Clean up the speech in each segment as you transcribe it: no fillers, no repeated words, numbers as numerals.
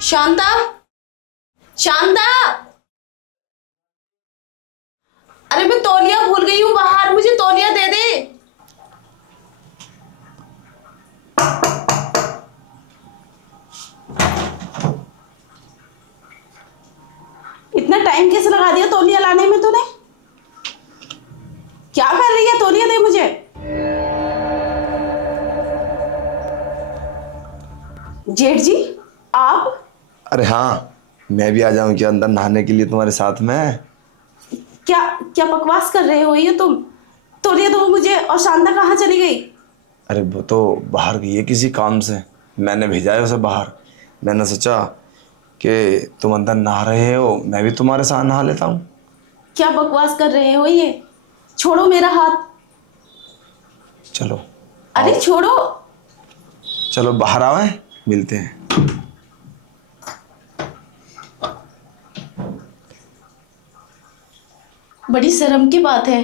शांता, शांता। अरे मैं तौलिया भूल गई हूँ बाहर, मुझे तौलिया दे दे। इतना टाइम कैसे लगा दिया तौलिया लाने में तूने? क्या कर रही है? तौलिया दे मुझे। जेठ जी, आप? अरे हाँ, मैं भी आ जाऊं क्या अंदर नहाने के लिए तुम्हारे साथ में? क्या क्या बकवास कर रहे हो ये तुम? तौलिया दो मुझे। और शांता कहाँ चली गई? अरे वो तो बाहर गई है किसी काम से। मैंने भेजा है उसे बाहर। मैंने सोचा कि तुम अंदर नहा रहे हो, मैं भी तुम्हारे साथ नहा लेता हूँ। क्या बकवास कर रहे हो ये? छोड़ो मेरा हाथ। चलो अरे आओ, छोड़ो। चलो बाहर आओ, मिलते हैं। बड़ी शर्म की बात है,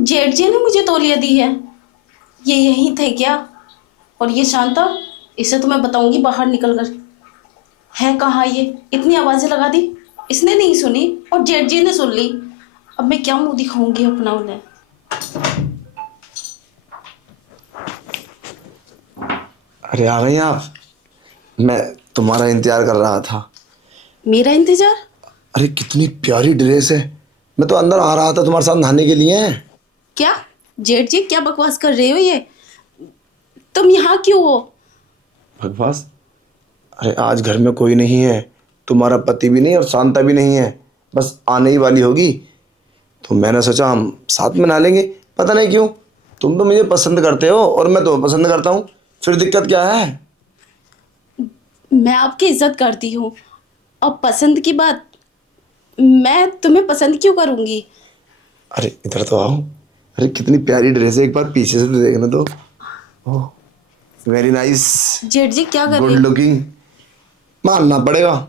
जेठ जी ने मुझे तौलिया दी है। ये यही थे क्या? और ये शांता, इसे तो मैं बताऊंगी बाहर निकल कर। है कहाँ ये? इतनी आवाजें लगा दी, इसने नहीं सुनी और जेठ जी ने सुन ली। अब मैं क्या मुंह दिखाऊंगी अपना उन्हें? अरे आ गई आप? मैं तुम्हारा इंतजार कर रहा था। मेरा इंतजार? अरे कितनी प्यारी ड्रेस है। मैं तो अंदर आ रहा था तुम्हारे साथ नहाने के लिए। क्या? जेठ जी क्या बकवास कर रहे हो ये? तुम यहाँ क्यों हो? बकवास? अरे आज घर में कोई नहीं है। तुम्हारा पति भी नहीं और शांता भी नहीं है, बस आने ही वाली होगी। तो मैंने सोचा हम साथ में नहा लेंगे। पता नहीं क्यों, तुम तो मुझे पसंद करते हो और मैं तुम्हें पसंद करता हूँ। फिर दिक्कत क्या है? मैं आपकी इज्जत करती हूँ, और पसंद की बात, मैं तुम्हें पसंद क्यों करूंगी? अरे इधर तो आओ। अरे कितनी प्यारी ड्रेस है, एक बार पीछे से तो देखना तो। ओह, वेरी नाइस। जेठ जी क्या कर गुड रहे हो? लुकिंग। मानना पड़ेगा,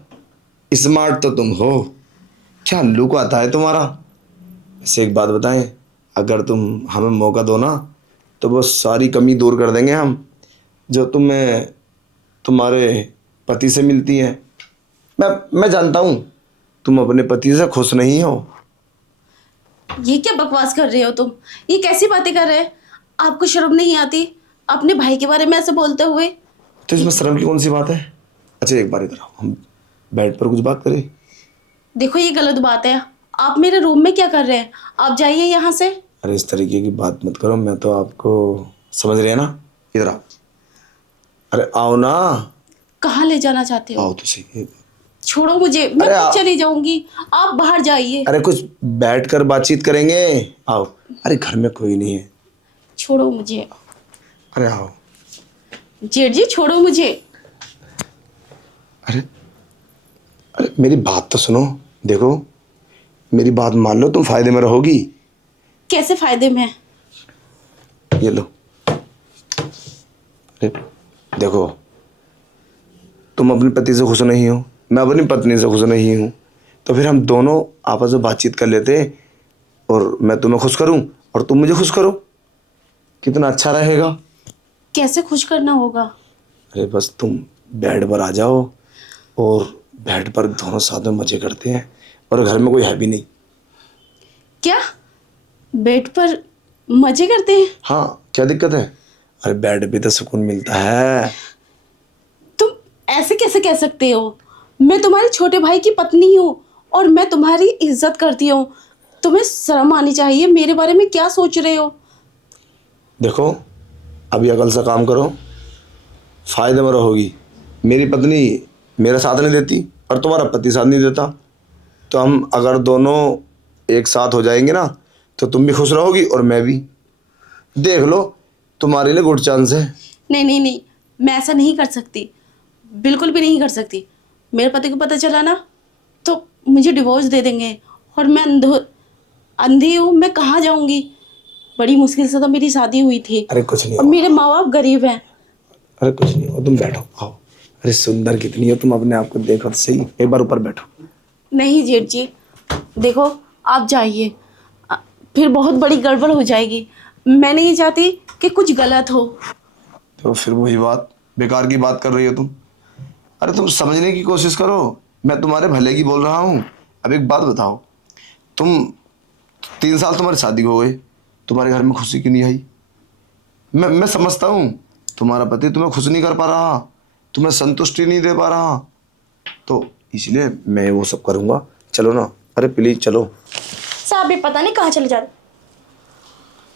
स्मार्ट तो तुम हो। क्या लुक आता है तुम्हारा। वैसे एक बात बताएं, अगर तुम हमें मौका दो ना, तो वो सारी कमी दूर कर देंगे हम, जो तुम्हें तुम्हारे पति से मिलती है। मैं जानता हूँ तुम अपने पति से खुश नहीं हो। ये क्या बकवास कर रहे हो तुम? ये कैसी बातें कर रहे हैं? आपको शर्म नहीं आती अपने भाई के बारे में ऐसे बोलते हुए? तो इसमें शर्म की कौन सी बात है? अच्छा एक बार इधर आओ, हम बेड पर कुछ बात करें। देखो ये गलत बात है। आप मेरे रूम में क्या कर रहे हैं? आप जाइए यहाँ से। अरे इस तरीके की बात मत करो, मैं तो आपको समझ रहे हैं ना। इधर आओ। अरे आओ ना। कहाँ ले जाना चाहते हो? आओ तो सही। छोड़ो मुझे, मैं अरे खुद चली जाऊंगी। आप बाहर जाइए। अरे कुछ बैठकर बातचीत करेंगे। आओ। अरे घर में कोई नहीं है। छोड़ो मुझे। अरे आओ। जेठ जी छोड़ो मुझे। अरे अरे मेरी बात तो सुनो। देखो, मेरी बात मान लो, तुम फायदे में रहोगी। कैसे फायदे में? ये लो। अरे देखो, तुम अपने पति से खुश नहीं हो, मैं अपनी पत्नी से खुश नहीं हूँ। तो फिर हम दोनों आपस में बातचीत कर लेते हैं, और मैं तुम्हें खुश करूँ और तुम मुझे खुश करो। कितना अच्छा रहेगा। कैसे खुश करना होगा? अरे बस तुम बेड पर आ जाओ, और बेड पर दोनों साथ में मजे करते हैं, और घर में कोई है भी नहीं। क्या? बेड पर मजे करते हैं? हाँ, क्या दिक्कत है? अरे बेड पे तो सुकून मिलता है। तुम ऐसे कैसे कह सकते हो? मैं तुम्हारे छोटे भाई की पत्नी हूँ, और मैं तुम्हारी इज्जत करती हूँ। तुम्हें शर्म आनी चाहिए। मेरे बारे में क्या सोच रहे हो? देखो, अभी अकल से काम करो, फायदे में रहोगी। मेरी पत्नी मेरा साथ नहीं देती और तुम्हारा पति साथ नहीं देता। तो हम अगर दोनों एक साथ हो जाएंगे ना, तो तुम भी खुश रहोगी और मैं भी। देख लो, तुम्हारे लिए गुड चांस है। नहीं नहीं नहीं, मैं ऐसा नहीं कर सकती। बिल्कुल भी नहीं कर सकती। मेरे पति को पता चला ना, तो मुझे डिवोर्स दे देंगे। और मैं अंधी हूँ, मैं कहाँ जाऊँगी? बड़ी मुश्किल से तो मेरी शादी हुई थी, अरे कुछ नहीं और होगा। मेरे माँ बाप गरीब हैं। अरे कुछ नहीं होगा, तुम बैठो, आओ। अरे सुंदर कितनी हो तुम, अपने आप को देखो तो सही। एक बार ऊपर बैठो। नहीं जेठ जी, देखो, आप जाइए। अ, फिर बहुत बड़ी गड़बड़ हो जाएगी। मैं नहीं चाहती कि कुछ गलत हो। तो फिर वही बात, बेकार की बात कर रही हो तुम। अरे तुम समझने की कोशिश करो, मैं तुम्हारे भले की बोल रहा हूँ। अब एक बात बताओ, तुम 3 साल तुम्हारी शादी हो गई, तुम्हारे घर में खुशी क्यों नहीं आई? मैं समझता हूँ तुम्हारा पति तुम्हें खुश नहीं कर पा रहा, तुम्हें संतुष्टि नहीं दे पा रहा, तो इसलिए मैं वो सब करूँगा। चलो ना, अरे प्लीज चलो। साहब भी पता नहीं कहाँ चले जाते।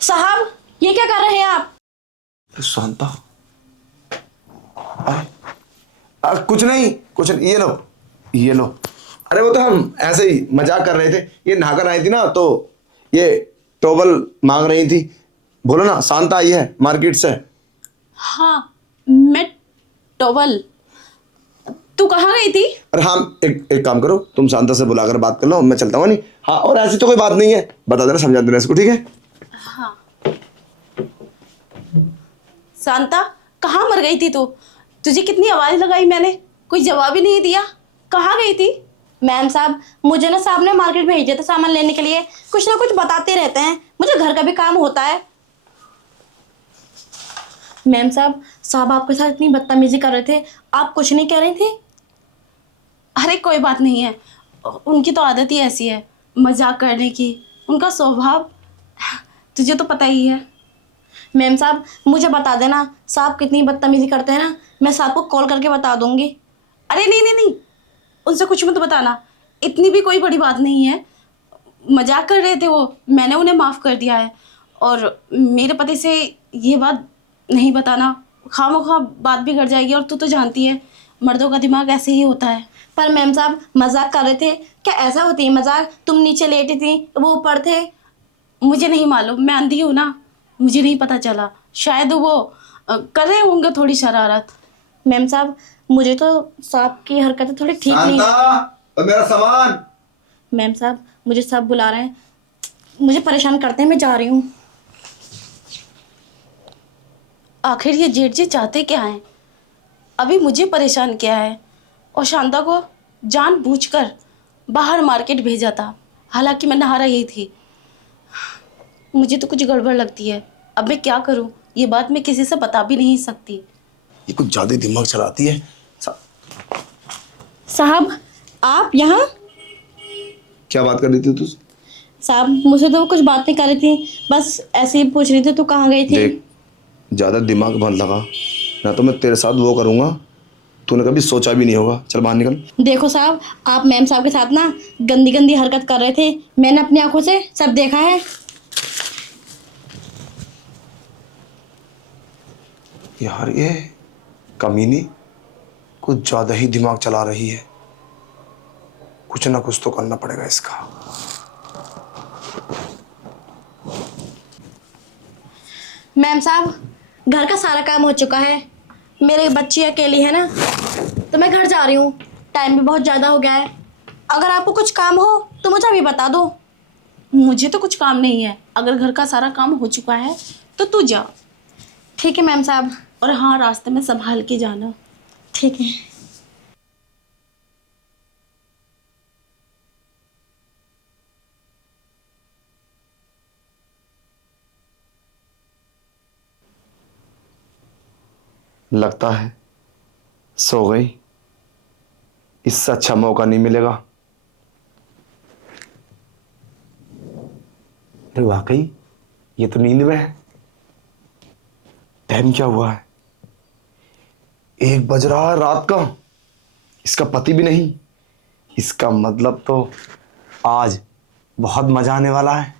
साहब ये क्या कर रहे हैं आप? शांता, कुछ नहीं कुछ नहीं, ये लो ये लो। अरे वो तो हम ऐसे ही मजाक कर रहे थे, ये नहाकर आई थी ना तो ये टॉवल मांग रही थी। बोलो ना, शांता आई है मार्केट से। हाँ, मैं टॉवल। तू कहाँ गई थी? अरे हाँ, एक काम करो, तुम शांता से बुलाकर बात कर लो, मैं चलता हूँ। नहीं हाँ, और ऐसी तो कोई बात नहीं है, बता देना, समझा देना इसको, ठीक है? हाँ। शांता, कहाँ मर गई थी तू? तुझे कितनी आवाज लगाई मैंने, कोई जवाब ही नहीं दिया। कहाँ गई थी? मैम साहब, मुझे ना साहब ने मार्केट भेज दिया था सामान लेने के लिए। कुछ ना कुछ बताते रहते हैं, मुझे घर का भी काम होता है। मैम साहब, साहब आपके साथ इतनी बदतमीजी कर रहे थे, आप कुछ नहीं कह रही थी? अरे कोई बात नहीं है, उनकी तो आदत ही ऐसी है, मजाक करने की, उनका स्वभाव तुझे तो पता ही है। मैम साहब मुझे बता देना साहब कितनी बदतमीजी करते हैं ना, मैं साहब को कॉल करके बता दूंगी। अरे नहीं नहीं नहीं, उनसे कुछ मत बताना, इतनी भी कोई बड़ी बात नहीं है, मजाक कर रहे थे वो, मैंने उन्हें माफ़ कर दिया है। और मेरे पति से ये बात नहीं बताना, खामोखा बात बिगड़ जाएगी, और तू तो जानती है मर्दों का दिमाग ऐसे ही होता है। पर मैम साहब मजाक कर रहे थे, क्या ऐसा होती है मजाक? तुम नीचे लेटी थी, वो ऊपर थे। मुझे नहीं मालूम, मैं अंधी हूँ ना, मुझे नहीं पता चला, शायद वो कर रहे होंगे थोड़ी शरारत। मैम साहब मुझे तो साहब की हरकतें थोड़ी ठीक नहीं। और मेरा सामान। मैम साहब मुझे सब बुला रहे हैं, मुझे परेशान करते हैं, मैं जा रही हूँ। आखिर ये जेठ जी चाहते क्या हैं? अभी मुझे परेशान किया है और शांता को जानबूझकर बाहर मार्केट भेजा था, हालांकि मैं नहा रही थी। मुझे तो कुछ गड़बड़ लगती है, अब मैं क्या करूं? ये बात मैं किसी से बता भी नहीं सकती। ये कुछ ज्यादा दिमाग चलाती है। साहब आप यहाँ? क्या बात कर रही थी तू? साहब मुझसे तो वो कुछ बात नहीं कर रही थी, बस ऐसे ही पूछ रही थी तू कहाँ गई थी। देख, ज्यादा दिमाग मत लगा, ना तो मैं तेरे साथ वो करूंगा, तूने कभी सोचा भी नहीं होगा। चल बाहर निकल। देखो साहब, आप मैम साहब के साथ ना गंदी गंदी हरकत कर रहे थे, मैंने अपनी आंखों से सब देखा है। यार ये कमीनी कुछ ज्यादा ही दिमाग चला रही है, कुछ ना कुछ तो करना पड़ेगा इसका। मैम साहब घर का सारा काम हो चुका है, मेरे बच्ची अकेली है ना, तो मैं घर जा रही हूँ, टाइम भी बहुत ज़्यादा हो गया है। अगर आपको कुछ काम हो तो मुझे अभी बता दो। मुझे तो कुछ काम नहीं है, अगर घर का सारा काम हो चुका है तो तू जा। ठीक है मैम साहब। और हाँ, रास्ते में संभाल के जाना। ठीक है। लगता है सो गई, इससे अच्छा मौका नहीं मिलेगा। अरे वाकई ये तो नींद में है। टाइम क्या हुआ है? 1 बज रहा है रात का, इसका पति भी नहीं। इसका मतलब तो आज बहुत मजा आने वाला है।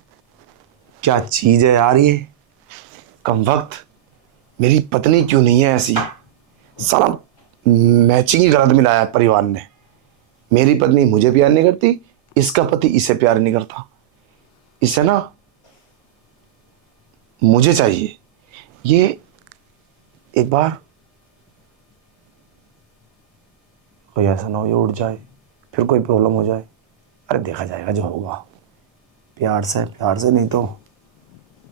क्या चीज है यार ये, कम वक्त मेरी पत्नी क्यों नहीं है ऐसी? साला मैचिंग ही गलत मिलाया है परिवार ने। मेरी पत्नी मुझे प्यार नहीं करती, इसका पति इसे प्यार नहीं करता। इसे ना मुझे चाहिए। ये एक बार कोई ऐसा ना हो ये उठ जाए, फिर कोई प्रॉब्लम हो जाए। अरे देखा जाएगा जो होगा, प्यार से नहीं तो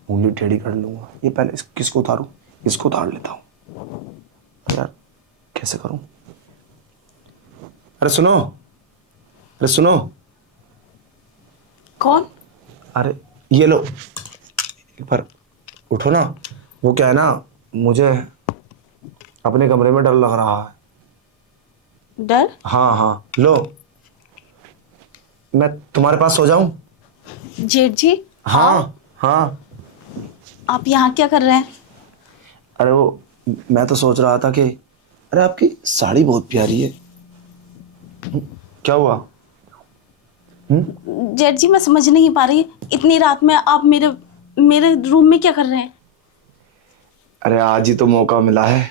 उंगली टेढ़ी कर लूंगा। ये पहले किसको उतारूं? इसको उतार लेता हूँ। यार कैसे करूं? अरे सुनो, अरे सुनो। कौन? अरे ये लो, एक बार उठो ना। वो क्या है ना, मुझे अपने कमरे में डर लग रहा है। डर? हाँ हाँ, लो मैं तुम्हारे पास सो जाऊं? जेठ जी, हाँ हाँ। आप यहाँ क्या कर रहे हैं? अरे वो, मैं तो सोच रहा था कि अरे आपकी साड़ी बहुत प्यारी है। क्या हुआ? जेठ जी, मैं समझ नहीं पा रही, इतनी रात में आप मेरे मेरे रूम में क्या कर रहे हैं? अरे आज ही तो मौका मिला है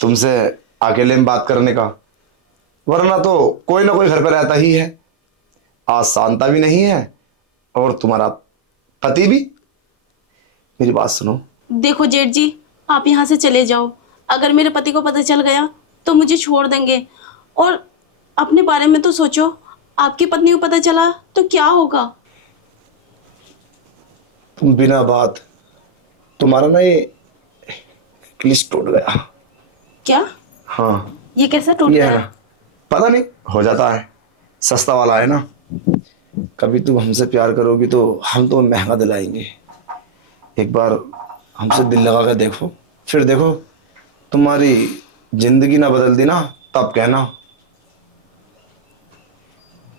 तुमसे अकेले में बात करने का, वरना तो कोई ना कोई घर पे रहता ही है। आज शांता भी नहीं है और तुम्हारा पति भी। मेरी बात सुनो। देखो जेठ जी, आप यहाँ से चले जाओ। अगर मेरे पति को पता चल गया तो मुझे छोड़ देंगे। और अपने बारे में तो सोचो, आपकी पत्नी को पता चला तो क्या होगा? तुम बिना बात, तुम्हारा ना ये क्लिच टूट गया। क्या? हाँ, ये कैसा टूट ये है गया? ना, पता नहीं, हो जाता है, सस्ता वाला है ना। कभी तुम हमसे प्यार करोगी तो हम तो महंगा दिलाएंगे। एक बार हमसे दिल लगा कर देखो, फिर देखो तुम्हारी जिंदगी ना बदल दी ना, तब कहना।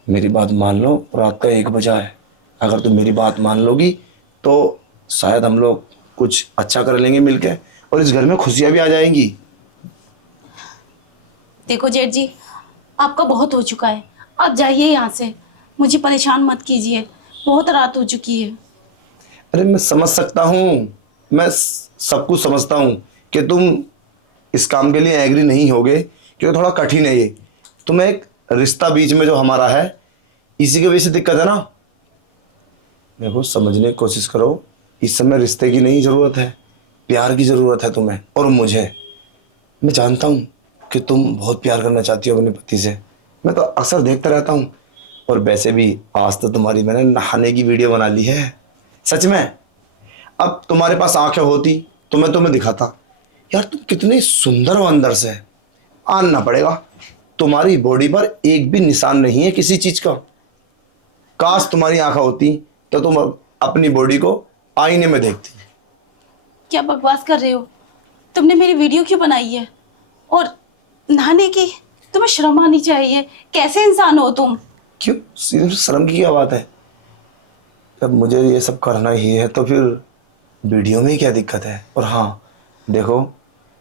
मेरी बात मान लो, रात का 1 बजा है। अगर तुम मेरी बात मान लोगी तो शायद हम लोग कुछ अच्छा कर लेंगे मिलके, और इस घर में खुशियां भी आ जाएंगी। देखो जेठ जी, आपका बहुत हो चुका है। आप जाइए यहाँ से, मुझे परेशान मत कीजिए। बहुत रात हो चुकी है। अरे मैं समझ सकता हूँ, मैं सब कुछ समझता हूँ कि तुम इस काम के लिए एग्री नहीं होगे, क्योंकि थोड़ा कठिन है ये। तुम्हें एक रिश्ता बीच में जो हमारा है, इसी की वजह से दिक्कत है ना। देखो समझने की कोशिश करो, इस समय रिश्ते की नहीं ज़रूरत है, प्यार की ज़रूरत है तुम्हें और मुझे। मैं जानता हूँ कि तुम बहुत प्यार करना चाहती हो अपने पति से, मैं तो अक्सर देखता रहता हूँ। और वैसे भी आज तो तुम्हारी मैंने नहाने की वीडियो बना ली है, सच में। अब तुम्हारे पास आंखें होती तो मैं तुम्हें दिखाता। यार तुम कितनी सुंदर हो अंदर से, आनना पड़ेगा। तुम्हारी बॉडी पर एक भी निशान नहीं है किसी चीज का। काश तुम्हारी आंखें होती तो तुम अपनी बॉडी को आईने में देखती। क्या बकवास कर रहे हो? तुमने मेरी वीडियो क्यों बनाई है? और नहाने की? तुम्हें शर्म आनी चाहिए। कैसे इंसान हो तुम? क्यों, सिर्फ शर्म की क्या बात है? जब मुझे ये सब करना ही है तो फिर वीडियो में ही क्या दिक्कत है? और हाँ देखो,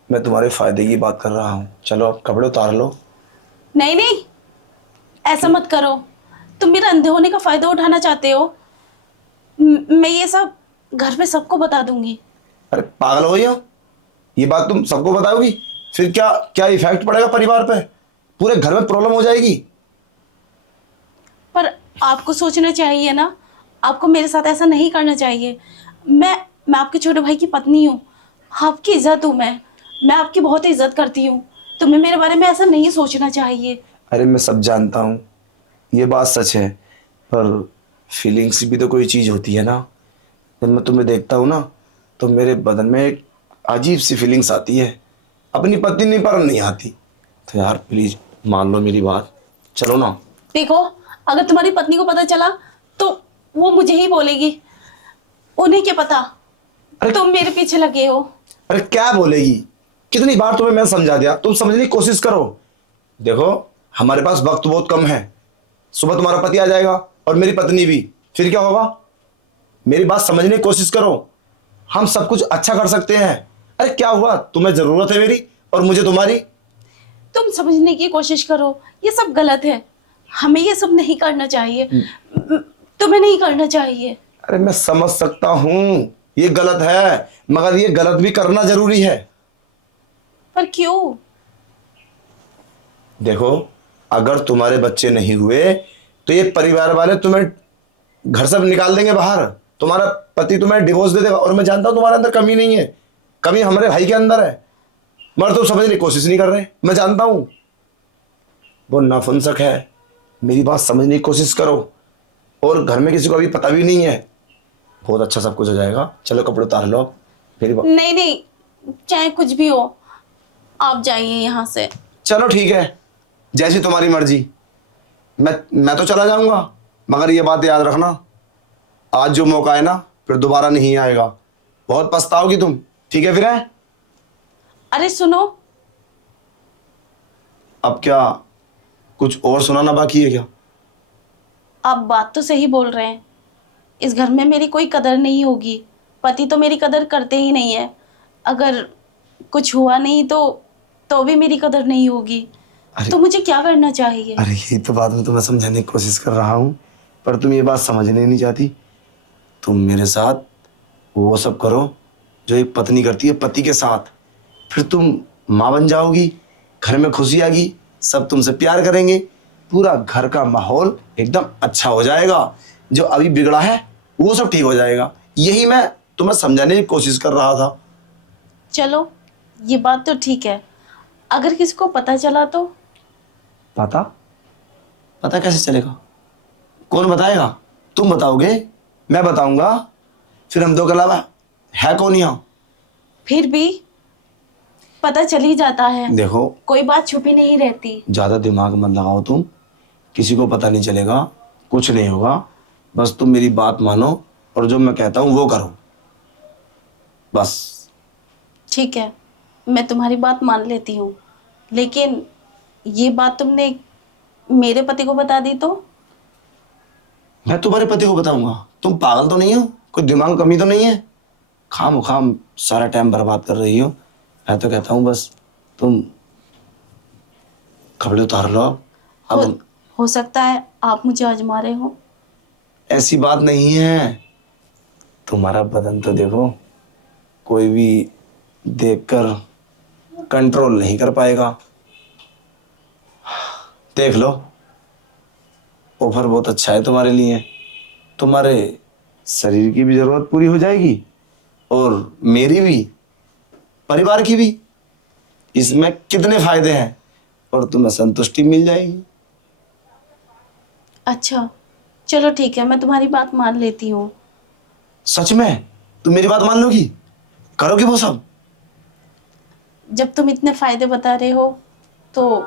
मैं तुम्हारे फायदे की बात कर रहा हूँ। चलो अब कपड़े उतार लो। नहीं नहीं, ऐसा मत करो। तुम मेरे अंधे होने का फायदा उठाना चाहते हो। मैं ये सब घर पे सबको बता दूंगी। अरे पागल हो गई हो? ये बात तुम सबको बताओगी? फिर क्या क्या इफेक्ट पड़ेगा परिवार पे? पूरे घर में प्रॉब्लम हो जाएगी। पर आपको सोचना चाहिए ना, आपको मेरे साथ ऐसा नहीं करना चाहिए। मैं आपके छोटे भाई की पत्नी हूँ। आपकी इज्जत हूँ मैं आपकी बहुत इज्जत करती हूँ। तुम्हें मेरे बारे में ऐसा नहीं सोचना चाहिए। अरे मैं सब जानता हूँ, ये बात सच है, पर फीलिंग्स भी तो कोई चीज़ होती है ना। जब मैं तुम्हें देखता हूँ ना तो मेरे बदन में एक अजीब सी फीलिंग्स आती है, अपनी पत्नी पर नहीं आती। तो यार प्लीज मान लो मेरी बात, चलो ना। देखो, अगर तुम्हारी पत्नी को पता चला तो वो मुझे ही बोलेगी। उन्हें क्या पता अरे तुम मेरे पीछे लगे हो। अरे क्या बोलेगी? कितनी बार तुम्हें मैंने समझा दिया, तुम समझने की कोशिश करो। देखो हमारे पास वक्त बहुत कम है। सुबह तुम्हारा पति आ जाएगा और मेरी पत्नी भी, फिर क्या होगा? मेरी बात समझने की कोशिश करो, हम सब कुछ अच्छा कर सकते हैं। अरे क्या हुआ, तुम्हें जरूरत है मेरी और मुझे तुम्हारी। तुम समझने की कोशिश करो, ये सब गलत है। हमें ये सब नहीं करना चाहिए। तुम्हें नहीं करना चाहिए। अरे मैं समझ सकता हूं ये गलत है, मगर ये गलत भी करना जरूरी है। पर क्यों? देखो अगर तुम्हारे बच्चे नहीं हुए तो ये परिवार वाले तुम्हें घर से निकाल देंगे बाहर, तुम्हारा पति तुम्हें डिवोर्स दे देगा। और मैं जानता हूं तुम्हारे अंदर कमी नहीं है, कमी हमारे भाई के अंदर है, मगर तुम समझने की कोशिश नहीं कर रहे। मैं जानता हूं वो नाफुंसक है, मेरी बात समझने की कोशिश करो। और घर में किसी को अभी पता भी नहीं है, बहुत अच्छा सब कुछ हो जाएगा। चलो कपड़े उतार लो अब, मेरी बात। नहीं नहीं, चाहे कुछ भी हो, आप जाइए यहाँ से। चलो ठीक है, जैसी तुम्हारी मर्जी। मैं तो चला जाऊंगा, मगर ये बात याद रखना, आज जो मौका है ना फिर दोबारा नहीं आएगा, बहुत पछताओगी तुम। ठीक है फिर है? अरे सुनो, अब क्या कुछ और सुनाना बाकी है क्या? आप बात तो सही बोल रहे हैं। इस घर में मेरी कोई कदर नहीं होगी। पति तो मेरी कदर करते ही नहीं है। अगर कुछ हुआ नहीं तो भी मेरी कदर नहीं होगी। अरे तो मुझे क्या करना चाहिए? अरे यही तो बात मैं तुम्हें समझाने की कोशिश कर रहा हूँ, पर तुम ये बात समझने नहीं चाहती। तुम मेरे साथ वो सब करो जो एक पत्नी करती है पति के साथ, फिर तुम माँ बन जाओगी, घर में खुशी आएगी, सब तुमसे प्यार करेंगे, पूरा घर का माहौल एकदम अच्छा हो जाएगा। जो अभी बिगड़ा है वो सब ठीक हो जाएगा। यही मैं तुम्हें समझाने की कोशिश कर रहा था। चलो, ये बात तो ठीक है। अगर किसी को पता चला तो? पता? पता कैसे चलेगा? कौन बताएगा? तुम बताओगे? मैं बताऊंगा? फिर हम दो के अलावा है कौन यहाँ? फिर भी पता चल ही जाता है। देखो, कोई बात छुपी नहीं रहती। ज्यादा दिमाग मत लगाओ तुम। किसी को पता नहीं चलेगा, कुछ नहीं होगा। बस तुम मेरी बात मानो और जो मैं कहता हूँ वो करो, बस। ठीक है, मैं तुम्हारी बात मान लेती हूँ, लेकिन ये बात तुमने मेरे पति को बता दी तो? मैं तुम्हारे पति को बताऊंगा? तुम पागल तो नहीं हो? कोई दिमाग में कमी तो नहीं है? खाम खाम सारा टाइम बर्बाद कर रही हो। मैं तो कहता हूँ बस तुम कपड़े उतार लो अब। हो सकता है आप मुझे आजमा रहे हो। ऐसी बात नहीं है। तुम्हारा बदन तो देखो, कोई भी देखकर कंट्रोल नहीं कर पाएगा। देख लो, ऑफर बहुत अच्छा है तुम्हारे लिए। तुम्हारे शरीर की भी जरूरत पूरी हो जाएगी और मेरी भी, परिवार की भी। इसमें कितने फायदे हैं और तुम्हें संतुष्टि मिल जाएगी। अच्छा, चलो ठीक है, मैं तुम्हारी बात मान लेती हूँ। सच में तुम मेरी बात मान लोगी? करोगी वो सब? जब तुम इतने फायदे बता रहे हो तो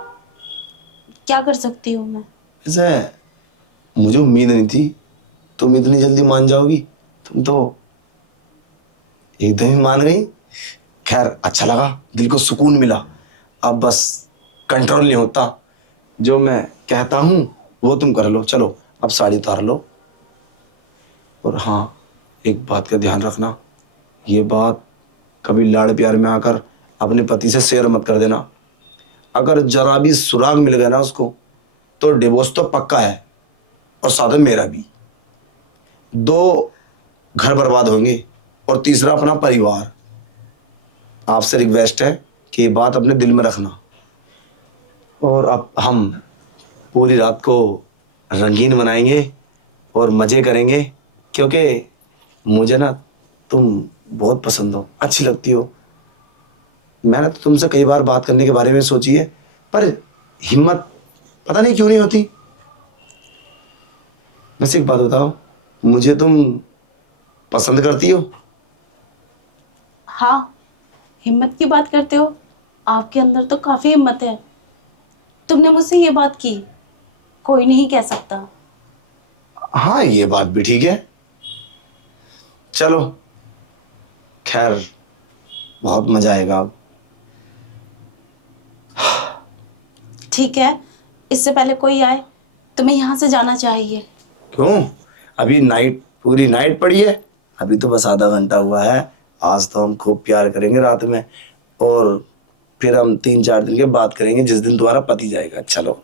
क्या कर सकती हूँ मैं? वैसे मुझे उम्मीद नहीं थी तुम इतनी जल्दी मान जाओगी। तुम तो एकदम ही मान गई। खैर, अच्छा लगा, दिल को सुकून मिला। अब बस कंट्रोल नहीं होता। जो मैं कहता हूँ वो तुम कर लो। चलो अब साड़ी उतार लो। और हाँ, एक बात का ध्यान रखना, ये बात कभी लाड़ प्यार में आकर अपने पति से शेयर मत कर देना। अगर जरा भी सुराग मिल गया ना उसको, तो डिवोर्स तो पक्का है, और साथ में मेरा भी। दो घर बर्बाद होंगे और तीसरा अपना परिवार। आपसे रिक्वेस्ट है कि ये बात अपने दिल में रखना। और अब हम पूरी रात को रंगीन बनाएंगे और मजे करेंगे, क्योंकि मुझे ना तुम बहुत पसंद हो, अच्छी लगती हो। मैंने तो तुमसे कई बार बात करने के बारे में सोची है, पर हिम्मत पता नहीं क्यों नहीं होती। वैसे एक बात बताओ, मुझे तुम पसंद करती हो? हाँ, हिम्मत की बात करते हो? आपके अंदर तो काफी हिम्मत है। तुमने मुझसे ये बात की, कोई नहीं कह सकता। हाँ, ये बात भी ठीक है। चलो, खैर, बहुत मजा आएगा अब। ठीक है, इससे पहले कोई आए तुम्हें यहाँ से जाना चाहिए। क्यों? अभी नाइट, पूरी नाइट पड़ी है। अभी तो बस आधा घंटा हुआ है। आज तो हम खूब प्यार करेंगे रात में, और फिर हम 3-4 दिन के बाद करेंगे, जिस दिन तुम्हारा पति जाएगा। चलो।